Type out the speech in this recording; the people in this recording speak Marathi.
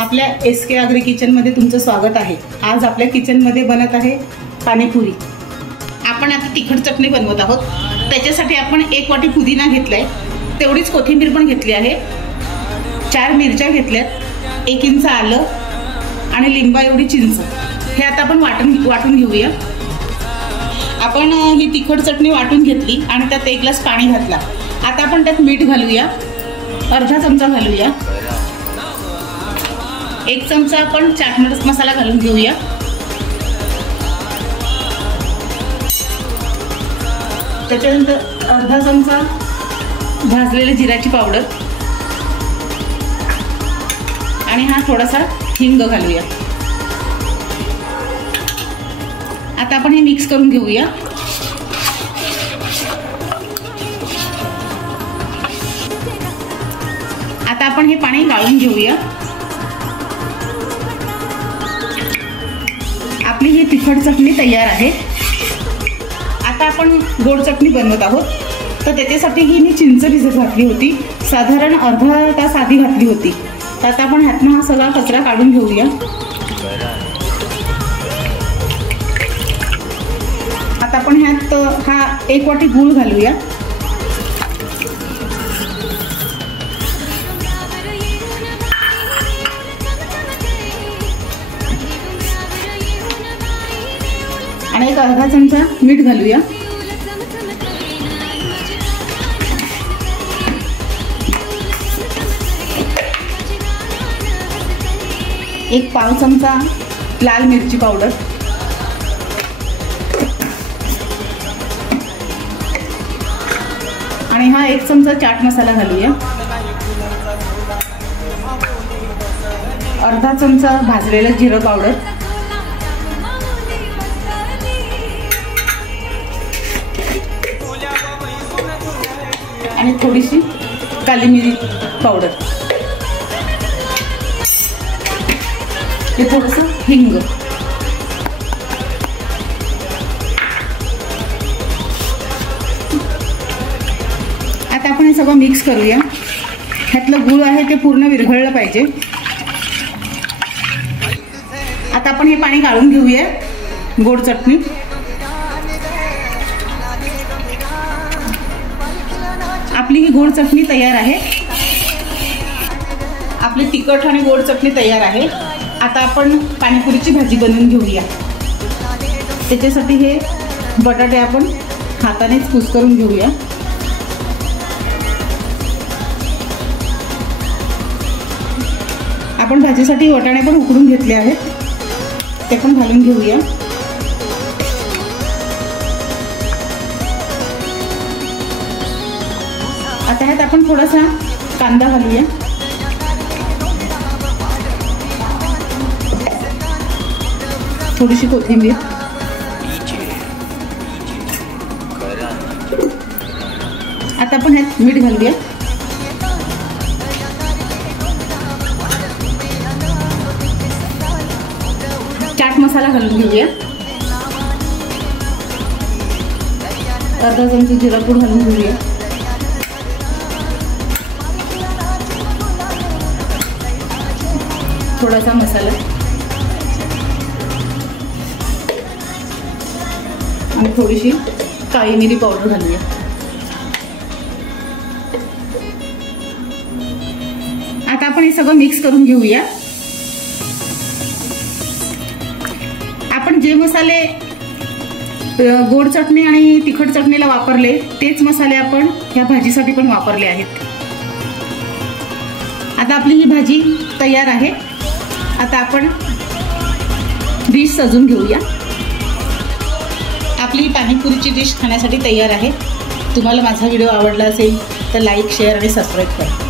आपल्या SK आगरी किचनमध्ये तुमचं स्वागत आहे। आज आपल्या किचनमध्ये बनत आहे पाणीपुरी। आपण आता तिखट चटणी बनवत आहोत। त्याच्यासाठी आपण 1 वाटी पुदिना घेतलाय, तेवढीच कोथिंबीर पण घेतली आहे, 4 मिरच्या घेतल्यात, 1 इंच आलं आणि लिंबा एवढी चिंच। हे आता आपण वाटून घेऊया। आपण ही तिखट चटणी वाटून घेतली आणि त्यात 1 ग्लास पाणी घातला। आता आपण त्यात मीठ घालूया, अर्धा चमचा घालूया, 1 चमचा आपण चाट मसाला घालून घेऊया। त्याच्यानंतर अर्धा चमचा भाजलेली जिराची पावडर आणि हा थोडासा हिंग घालूया। आता आपण हे मिक्स करून घेऊया। आता आपण हे पाणी गाळून घेऊया। आपली ही तिखट चटणी तयार आहे। आता आपण गोड चटणी बनवत आहोत, तर त्याच्यासाठी ही मी चिंच भिजत घातली होती, साधारण अर्धा तास आधी घातली होती। तर आता आपण ह्यातनं हा सगळा कचरा काढून घेऊया। आता आपण ह्यात हा 1 वाटी गूळ घालूया। आणि 1 अर्धा चमचा मीठ घालूया। एक पाव चमचा लाल मिरची पावडर आणि हा 1 चमचा चाट मसाला घालूया। अर्धा चमचा भाजलेलं जिरं पावडर आणि थोडीशी काली मिरी पावडर, हे थोडंसं हिंग। आता आपण हे सगळं मिक्स करूया। ह्यातलं गूळ आहे ते पूर्ण विरघळलं पाहिजे। आता आपण हे पाणी गाळून घेऊया गोड चटणी। आपली ही गोड चटणी तयार आहे। आपली तिखट आणि गोड चटणी तयार आहे। आता आपण पाणीपुरीची भाजी बनवून घेऊया। त्याच्यासाठी हे बटाटे आपण हातानेच कुस्करून घेऊया। आपण भाजीसाठी वाटाणे पण उकडून घेतले आहेत, ते पण घालून घेऊया। आता ह्यात आपण थोडासा कांदा घालूया, थोडीशी कोथिंबीर, आता आपण ह्यात मीठ घालूया, चाट मसाला घालून घेऊया, अर्धा चमचा जिरा पूड घालून घेऊया, थोडासा मसाला आणि थोडीशी काळी मिरी पावडर घालूया। आता आपण हे सगळं मिक्स करून घेऊया। आपण जे मसाले गोड चटणी आणि तिखट चटणीला वापरले तेच मसाले आपण ह्या भाजीसाठी पण वापरले आहेत। आता आपली ही भाजी तयार आहे। आता आपण डिश सजून घेऊया। आपली पाणीपुरीची डिश खाण्यासाठी तयार आहे। तुम्हाला माझा व्हिडिओ आवडला असेल तर लाईक, शेअर आणि सबस्क्राईब करा।